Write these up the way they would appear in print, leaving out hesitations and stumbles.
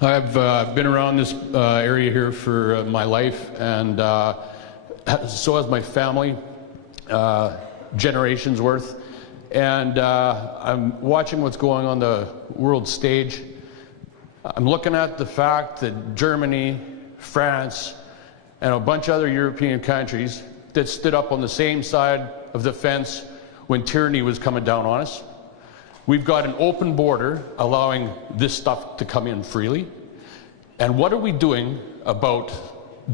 I've been around this area here for my life, and so has my family, generations worth. And I'm watching what's going on the world stage. I'm looking at the fact that Germany, France, and a bunch of other European countries that stood up on the same side of the fence when tyranny was coming down on us. We've got an open border allowing this stuff to come in freely. And what are we doing about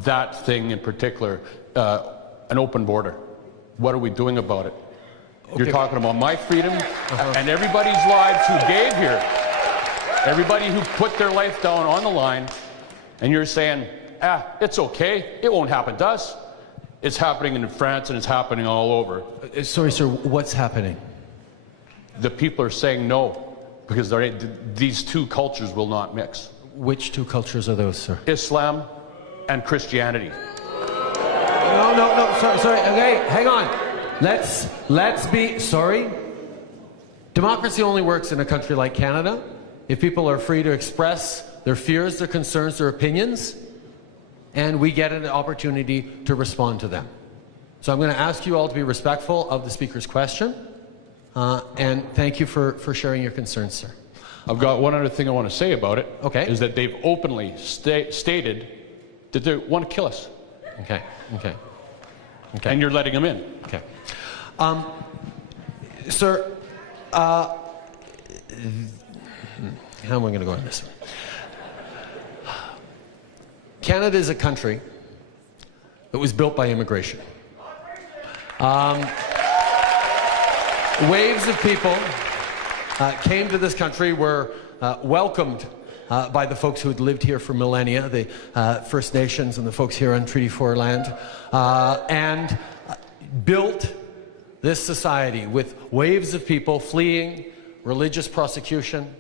that thing in particular, an open border? What are we doing about it? Okay. You're talking about my freedom and everybody's lives who gave here. Everybody who put their life down on the line, and you're saying, it's okay, it won't happen to us. It's happening in France and it's happening all over. Sorry, sir, what's happening? The people are saying no, because these two cultures will not mix. Which two cultures are those, sir? Islam and Christianity. No, sorry, okay, hang on. Let's be, sorry. Democracy only works in a country like Canada if people are free to express their fears, their concerns, their opinions, and we get an opportunity to respond to them. So I'm going to ask you all to be respectful of the speaker's question. And thank you for sharing your concerns, sir. I've got one other thing I want to say about it. Okay. Is that they've openly stated that they want to kill us. Okay. And you're letting them in. Okay. Sir, how am I going to go on this one? Canada is a country that was built by immigration. Waves of people came to this country, were welcomed by the folks who had lived here for millennia, the First Nations and the folks here on Treaty 4 land, and built this society with waves of people fleeing religious persecution,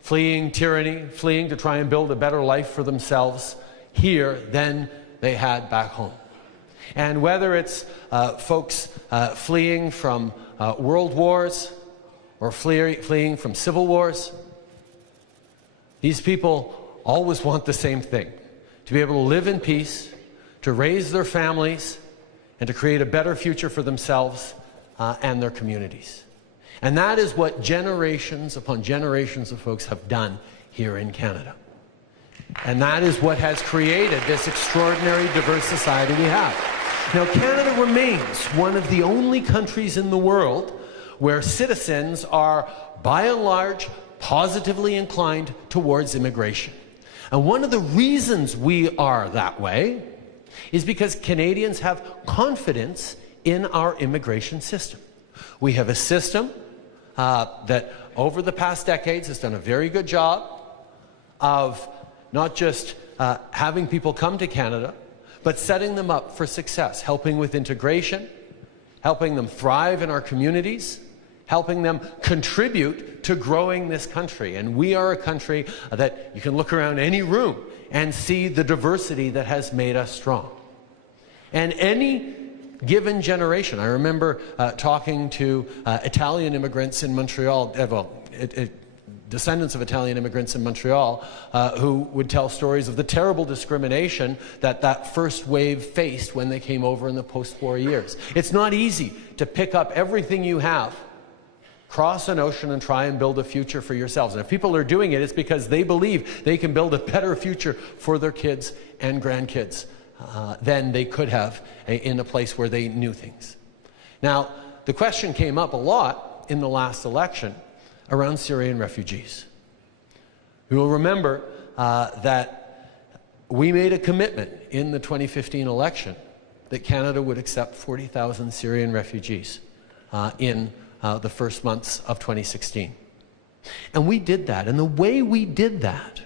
fleeing tyranny, fleeing to try and build a better life for themselves here than they had back home. And whether it's folks fleeing from world wars or fleeing from civil wars, these people always want the same thing: to be able to live in peace, to raise their families, and to create a better future for themselves and their communities. And that is what generations upon generations of folks have done here in Canada. And that is what has created this extraordinary diverse society we have. Now, Canada remains one of the only countries in the world where citizens are, by and large, positively inclined towards immigration. And one of the reasons we are that way is because Canadians have confidence in our immigration system. We have a system that over the past decades has done a very good job of not just having people come to Canada, but setting them up for success, helping with integration, helping them thrive in our communities, helping them contribute to growing this country. And we are a country that you can look around any room and see the diversity that has made us strong. And any given generation, I remember talking to Italian immigrants in Montreal, descendants of Italian immigrants in Montreal, who would tell stories of the terrible discrimination that first wave faced when they came over in the post-war years. It's not easy to pick up everything you have, cross an ocean, and try and build a future for yourselves. And if people are doing it, it's because they believe they can build a better future for their kids and grandkids than they could have in a place where they knew things. Now, the question came up a lot in the last election around Syrian refugees. You will remember that we made a commitment in the 2015 election that Canada would accept 40,000 Syrian refugees in the first months of 2016. And we did that. And the way we did that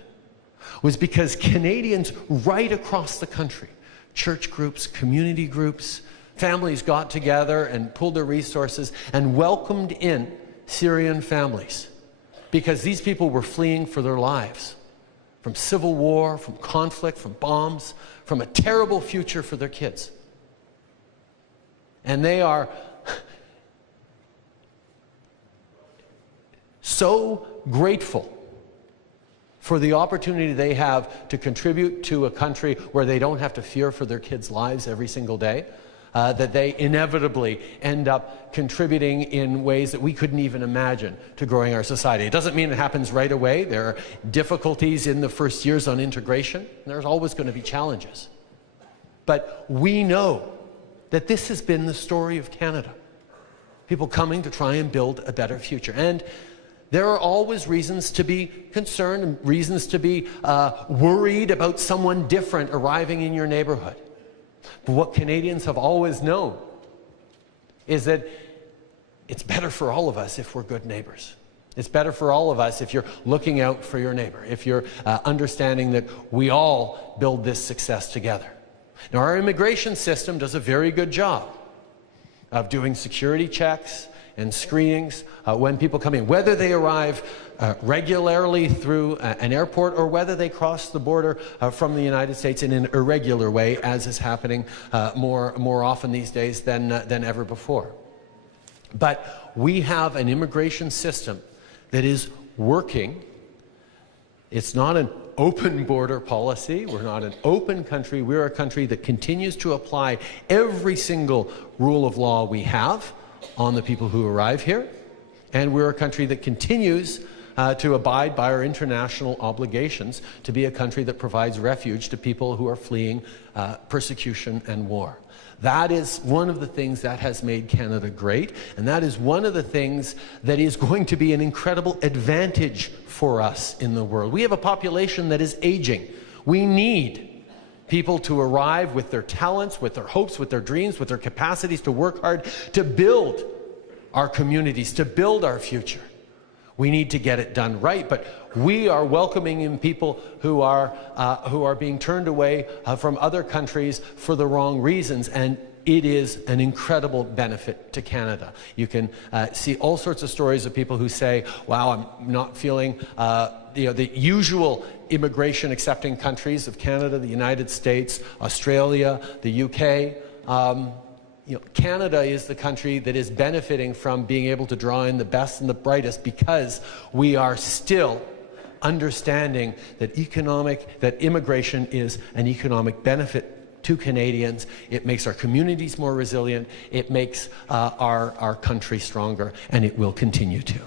was because Canadians right across the country, church groups, community groups, families got together and pulled their resources and welcomed in Syrian families, because these people were fleeing for their lives from civil war, from conflict, from bombs, from a terrible future for their kids. And they are so grateful for the opportunity they have to contribute to a country where they don't have to fear for their kids' lives every single day, that they inevitably end up contributing in ways that we couldn't even imagine to growing our society. It doesn't mean it happens right away. There are difficulties in the first years on integration, and there's always going to be challenges. But we know that this has been the story of Canada. People coming to try and build a better future. And there are always reasons to be concerned and reasons to be worried about someone different arriving in your neighborhood. But what Canadians have always known is that it's better for all of us if we're good neighbors. It's better for all of us if you're looking out for your neighbor, if you're understanding that we all build this success together. Now, our immigration system does a very good job of doing security checks and screenings when people come in, whether they arrive regularly through an airport or whether they cross the border from the United States in an irregular way, as is happening more often these days than ever before. But we have an immigration system that is working. It's not an open border policy. We're not an open country. We're a country that continues to apply every single rule of law we have on the people who arrive here. And we're a country that continues to abide by our international obligations to be a country that provides refuge to people who are fleeing persecution and war. That is one of the things that has made Canada great, and that is one of the things that is going to be an incredible advantage for us in the world. We have a population that is aging. We need people to arrive with their talents, with their hopes, with their dreams, with their capacities to work hard, to build our communities, to build our future. We need to get it done right, but we are welcoming in people who are being turned away from other countries for the wrong reasons, and it is an incredible benefit to Canada. You can see all sorts of stories of people who say, wow, I'm not feeling the usual immigration accepting countries of Canada, the United States, Australia, the UK. Canada is the country that is benefiting from being able to draw in the best and the brightest because we are still understanding that immigration is an economic benefit to Canadians. It makes our communities more resilient. It makes our country stronger, and it will continue to.